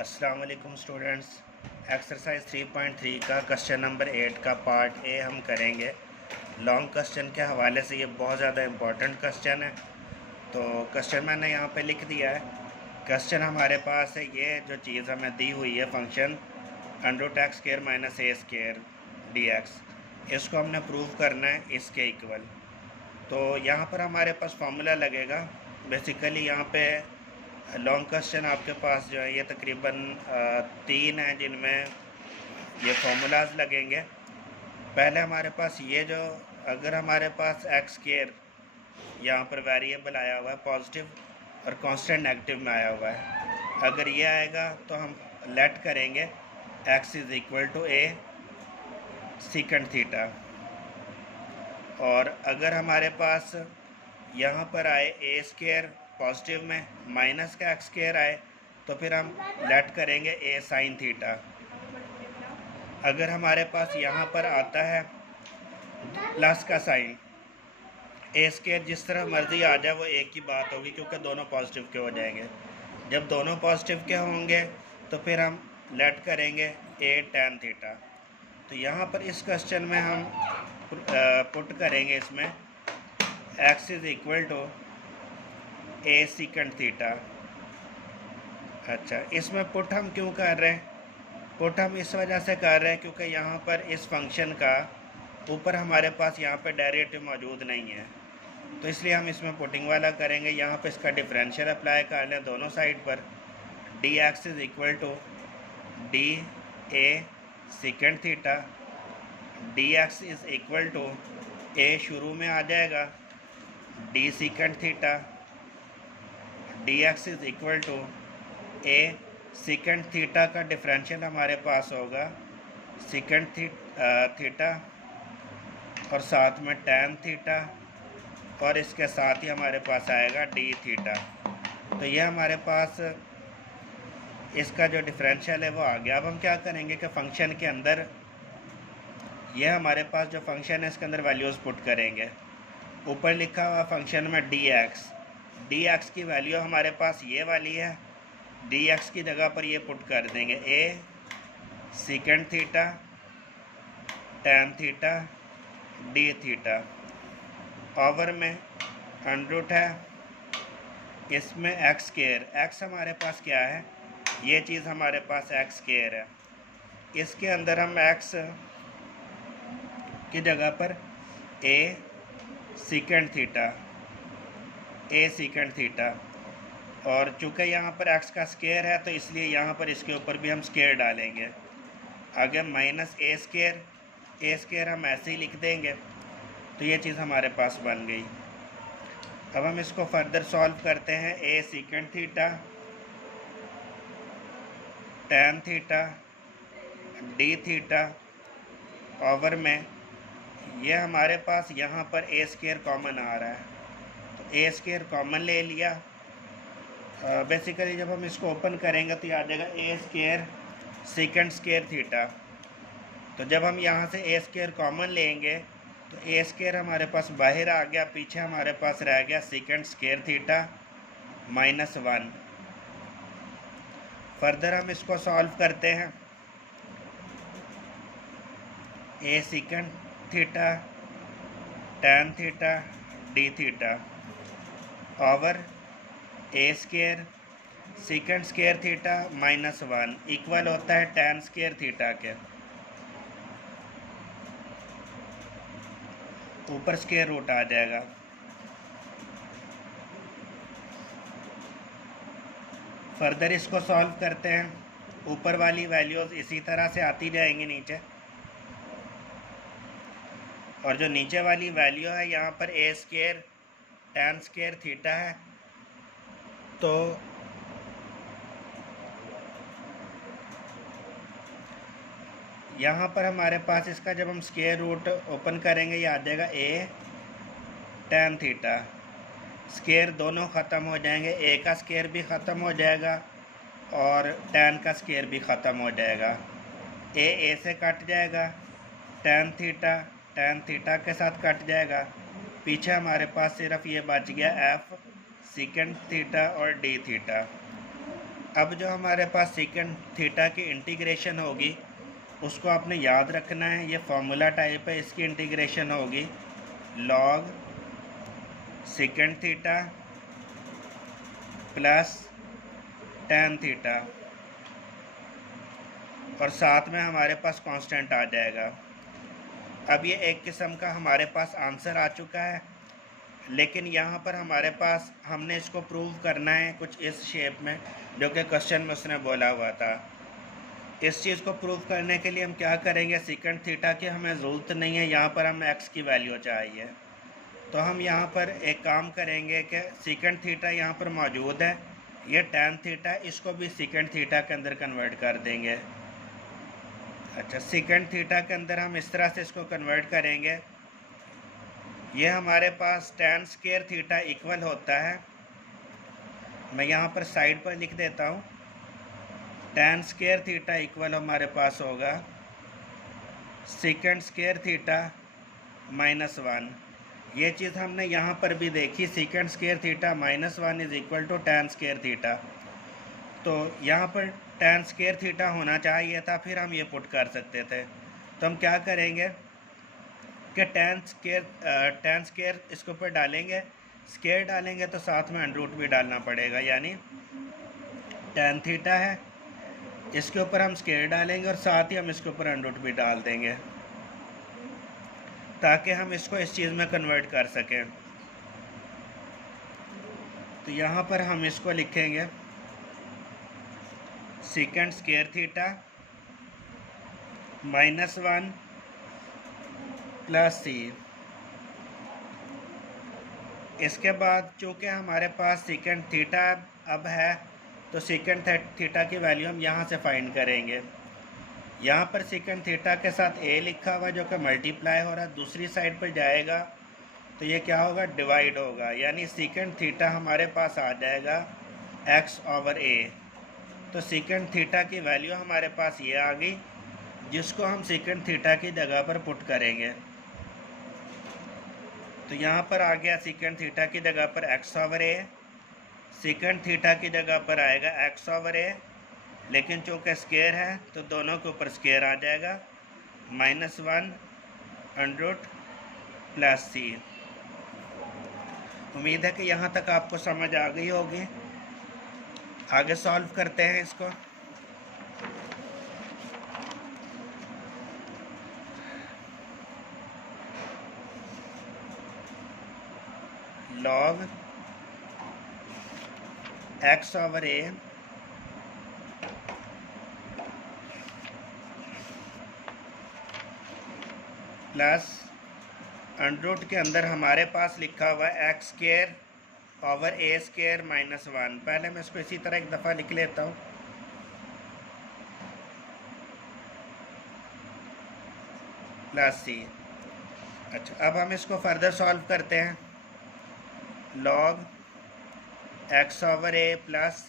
अस्सलाम वालेकुम students. Exercise 3.3 का क्वेश्चन नंबर 8 का पार्ट ए हम करेंगे। लॉन्ग क्वेश्चन के हवाले से ये बहुत ज़्यादा इम्पोर्टेंट क्वेश्चन है। तो क्वेश्चन मैंने यहाँ पे लिख दिया है। क्वेश्चन हमारे पास है, ये जो चीज़ हमें दी हुई है फंक्शन √x² - a² dx, इसको हमने प्रूव करना है इसके इक्वल। तो यहाँ पर हमारे पास फार्मूला लगेगा। बेसिकली यहाँ पे लॉन्ग क्वेश्चन आपके पास जो है ये तकरीबन 3 हैं जिनमें ये फार्मूलाज लगेंगे। पहले हमारे पास ये जो, अगर हमारे पास x² यहाँ पर वेरिएबल आया हुआ है पॉजिटिव और कांस्टेंट नेगेटिव में आया हुआ है, अगर ये आएगा तो हम लेट करेंगे x = a secant थीटा। और अगर हमारे पास यहाँ पर आए a² पॉजिटिव में माइनस का x² आए तो फिर हम लेट करेंगे a sin थीटा। अगर हमारे पास यहाँ पर आता है प्लस का साइन, a² जिस तरह मर्जी आ जाए वो एक ही बात होगी क्योंकि दोनों पॉजिटिव के हो जाएंगे। जब दोनों पॉजिटिव के होंगे तो फिर हम लेट करेंगे a tan थीटा। तो यहाँ पर इस क्वेश्चन में हम पुट करेंगे इसमें x = a secant थीटा। अच्छा, इसमें पुट हम क्यों कर रहे हैं? पुट हम इस वजह से कर रहे हैं क्योंकि यहाँ पर इस फंक्शन का ऊपर हमारे पास यहाँ पे डेरिवेटिव मौजूद नहीं है, तो इसलिए हम इसमें पुटिंग वाला करेंगे। यहाँ पे इसका डिफरेंशियल अप्लाई कर लें दोनों साइड पर। dx = dA secant theta, dx = a शुरू में आ जाएगा d secant theta, dx = a secant theta का डिफरेंशियल हमारे पास होगा secant थीटा और साथ में tan थीटा, और इसके साथ ही हमारे पास आएगा d थीटा। तो ये हमारे पास इसका जो डिफरेंशियल है वो आ गया। अब हम क्या करेंगे कि फ़ंक्शन के अंदर ये हमारे पास जो फंक्शन है इसके अंदर वैल्यूज़ पुट करेंगे। ऊपर लिखा हुआ फंक्शन में dx की वैल्यू हमारे पास ये वाली है, dx की जगह पर ये पुट कर देंगे a secant theta tan theta d theta, over में √ है, इसमें x² हमारे पास क्या है, ये चीज़ हमारे पास x² है। इसके अंदर हम x की जगह पर a secant थीटा, और चूँकि यहाँ पर x का स्क्वायर है तो इसलिए यहाँ पर इसके ऊपर भी हम स्क्वायर डालेंगे। आगे -a² हम ऐसे ही लिख देंगे। तो ये चीज़ हमारे पास बन गई। अब हम इसको फर्दर सॉल्व करते हैं। a secant theta tan theta d theta, over में ये हमारे पास यहाँ पर a² कॉमन आ रहा है, तो a² कॉमन ले लिया। बेसिकली जब हम इसको ओपन करेंगे तो ये आ जाएगा a² secant² थीटा। तो जब हम यहाँ से a² कॉमन लेंगे तो a² हमारे पास बाहर आ गया, पीछे हमारे पास रह गया secant² थीटा -1। फर्दर हम इसको सॉल्व करते हैं। a secant theta tan theta d theta over a² secant² theta -1 equal होता है tan² थीटा के, ऊपर स्क्वायर रूट आ जाएगा। फर्दर इसको सॉल्व करते हैं। ऊपर वाली वैल्यूज़ इसी तरह से आती जाएंगी नीचे, और जो नीचे वाली वैल्यू है यहाँ पर a² tan² थीटा है, तो यहाँ पर हमारे पास इसका जब हम स्क्वायर रूट ओपन करेंगे ये आ जाएगा a tan थीटा। स्क्वायर दोनों ख़त्म हो जाएंगे, a का स्क्वायर भी ख़त्म हो जाएगा और tan का स्क्वायर भी ख़त्म हो जाएगा। a से कट जाएगा, tan थीटा के साथ कट जाएगा। पीछे हमारे पास सिर्फ ये बच गया f secant थीटा और d थीटा। अब जो हमारे पास सीकेंट थीटा की इंटीग्रेशन होगी उसको आपने याद रखना है, ये फॉर्मूला टाइप है, इसकी इंटीग्रेशन होगी log secant theta plus tan theta, और साथ में हमारे पास कांस्टेंट आ जाएगा। अब ये एक किस्म का हमारे पास आंसर आ चुका है, लेकिन यहाँ पर हमारे पास हमने इसको प्रूव करना है कुछ इस शेप में, जो कि क्वेश्चन में उसने बोला हुआ था। इस चीज़ को प्रूव करने के लिए हम क्या करेंगे, सीकेंट थीटा की हमें ज़रूरत नहीं है, यहाँ पर हमें एक्स की वैल्यू चाहिए। तो हम यहाँ पर एक काम करेंगे कि सीकेंट थीटा यहाँ पर मौजूद है, ये टैन थीटा, इसको भी सीकेंट थीटा के अंदर कन्वर्ट कर देंगे। अच्छा, सीकेंट थीटा के अंदर हम इस तरह से इसको कन्वर्ट करेंगे, ये हमारे पास टैन स्क्वायर थीटा इक्वल होता है, मैं यहाँ पर साइड पर लिख देता हूँ, टैन स्क्वायर थीटा इक्वल हमारे पास होगा सीकेंट स्क्वायर थीटा -1। ये चीज़ हमने यहाँ पर भी देखी, secant square theta -1 is equal to tan square theta. तो यहाँ पर टैन स्क्वायर थीटा होना चाहिए था, फिर हम ये पुट कर सकते थे। तो हम क्या करेंगे कि टैन स्क्वायर इसके ऊपर डालेंगे, स्क्वायर डालेंगे तो साथ में अंडर रूट भी डालना पड़ेगा, यानी टैन थीटा है, इसके ऊपर हम स्क्वायर डालेंगे और साथ ही हम इसके ऊपर अंडर रूट भी डाल देंगे, ताकि हम इसको इस चीज़ में कन्वर्ट कर सकें। तो यहाँ पर हम इसको लिखेंगे सीकेंट स्क्वायर थीटा -1 प्लस सी। इसके बाद चूँकि हमारे पास सीकेंट थीटा अब है, तो सीकेंट थीटा की वैल्यू हम यहाँ से फाइंड करेंगे। यहाँ पर सीकेंट थीटा के साथ ए लिखा हुआ जो कि मल्टीप्लाई हो रहा है, दूसरी साइड पर जाएगा तो ये क्या होगा, डिवाइड होगा, यानी सीकेंट थीटा हमारे पास आ जाएगा x/a। तो सीकेंट थीटा की वैल्यू हमारे पास ये आ गई, जिसको हम सीकेंट थीटा की जगह पर पुट करेंगे। तो यहाँ पर आ गया सीकेंट थीटा की जगह पर x/a, सीकेंट थीटा की जगह पर आएगा x/a, लेकिन चूँकि स्क्वायर है तो दोनों के ऊपर स्क्वायर आ जाएगा, -1 अंडर रूट प्लस सी। उम्मीद है कि यहाँ तक आपको समझ आ गई होगी। आगे सॉल्व करते हैं इसको। log x/a plus under root के अंदर हमारे पास लिखा हुआ है x²/a² -1। पहले मैं इसको इसी तरह एक दफ़ा लिख लेता हूँ, प्लस सी। अच्छा, अब हम इसको फर्दर सॉल्व करते हैं। log x/a प्लस,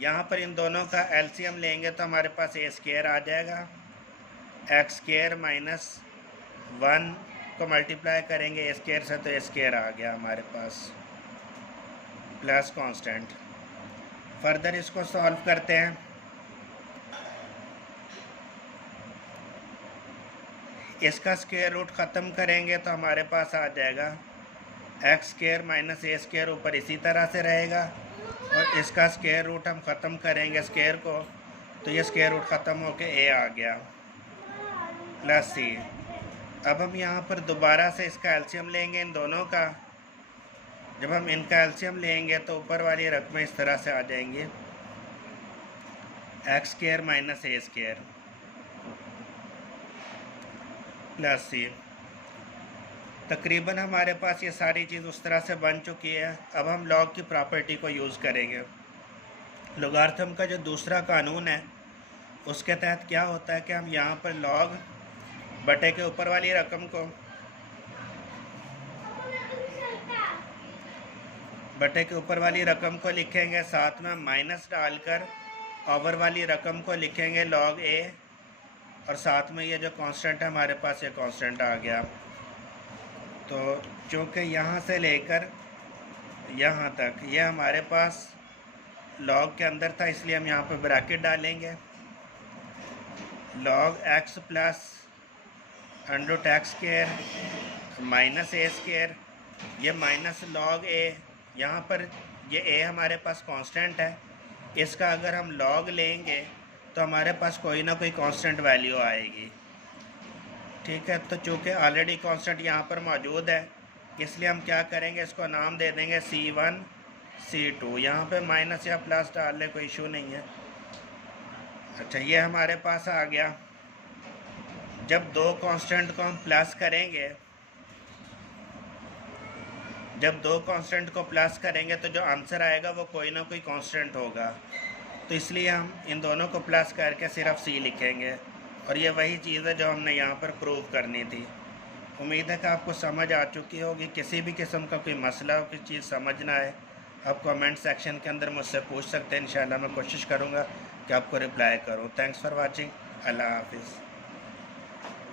यहाँ पर इन दोनों का एलसीएम लेंगे तो हमारे पास a² आ जाएगा, x² -1 को मल्टीप्लाई करेंगे a² से तो a² आ गया हमारे पास, प्लस कांस्टेंट। फर्दर इसको सॉल्व करते हैं। इसका स्क्वायर रूट ख़त्म करेंगे तो हमारे पास आ जाएगा x² - a² ऊपर इसी तरह से रहेगा, और इसका स्क्वायर रूट हम ख़त्म करेंगे स्क्वायर को, तो ये स्क्वायर रूट ख़त्म होके a आ गया, प्लस सी। अब हम यहाँ पर दोबारा से इसका एलसीएम लेंगे इन दोनों का। जब हम इनका एलसीएम लेंगे तो ऊपर वाली रकमें इस तरह से आ जाएंगी, x² - a² प्लस सी। तकरीबन हमारे पास ये सारी चीज़ उस तरह से बन चुकी है। अब हम लॉग की प्रॉपर्टी को यूज़ करेंगे। लोगारिथम का जो दूसरा कानून है उसके तहत क्या होता है कि हम यहाँ पर लॉग बटे के ऊपर वाली रकम को लिखेंगे, साथ में माइनस डालकर ओवर वाली रकम को लिखेंगे log a, और साथ में ये जो कांस्टेंट है हमारे पास, ये कांस्टेंट आ गया। तो चूँकि यहाँ से लेकर यहाँ तक ये हमारे पास लॉग के अंदर था इसलिए हम यहाँ पे ब्रैकेट डालेंगे। Log x plus under x square minus a square, ये माइनस लॉग ए, यहाँ पर ये ए हमारे पास कांस्टेंट है, इसका अगर हम लॉग लेंगे तो हमारे पास कोई ना कोई कांस्टेंट वैल्यू आएगी। ठीक है, तो चूँकि ऑलरेडी कांस्टेंट यहाँ पर मौजूद है इसलिए हम क्या करेंगे, इसको नाम दे देंगे C1 C2। यहाँ पे माइनस या प्लस डाल ले, कोई इशू नहीं है। अच्छा, ये हमारे पास आ गया। जब दो कांस्टेंट को हम प्लस करेंगे, जब दो कांस्टेंट को प्लस करेंगे तो जो आंसर आएगा वो कोई ना कोई कांस्टेंट होगा, तो इसलिए हम इन दोनों को प्लस करके सिर्फ C लिखेंगे। और ये वही चीज़ है जो हमने यहाँ पर प्रूव करनी थी। उम्मीद है कि आपको समझ आ चुकी होगी। किसी भी किस्म का कोई मसला हो, कोई चीज़ समझना है, आप कमेंट सेक्शन के अंदर मुझसे पूछ सकते हैं। इंशाल्लाह मैं कोशिश करूँगा कि आपको रिप्लाई करूँ। Thanks for watching. अल्लाह हाफिज़।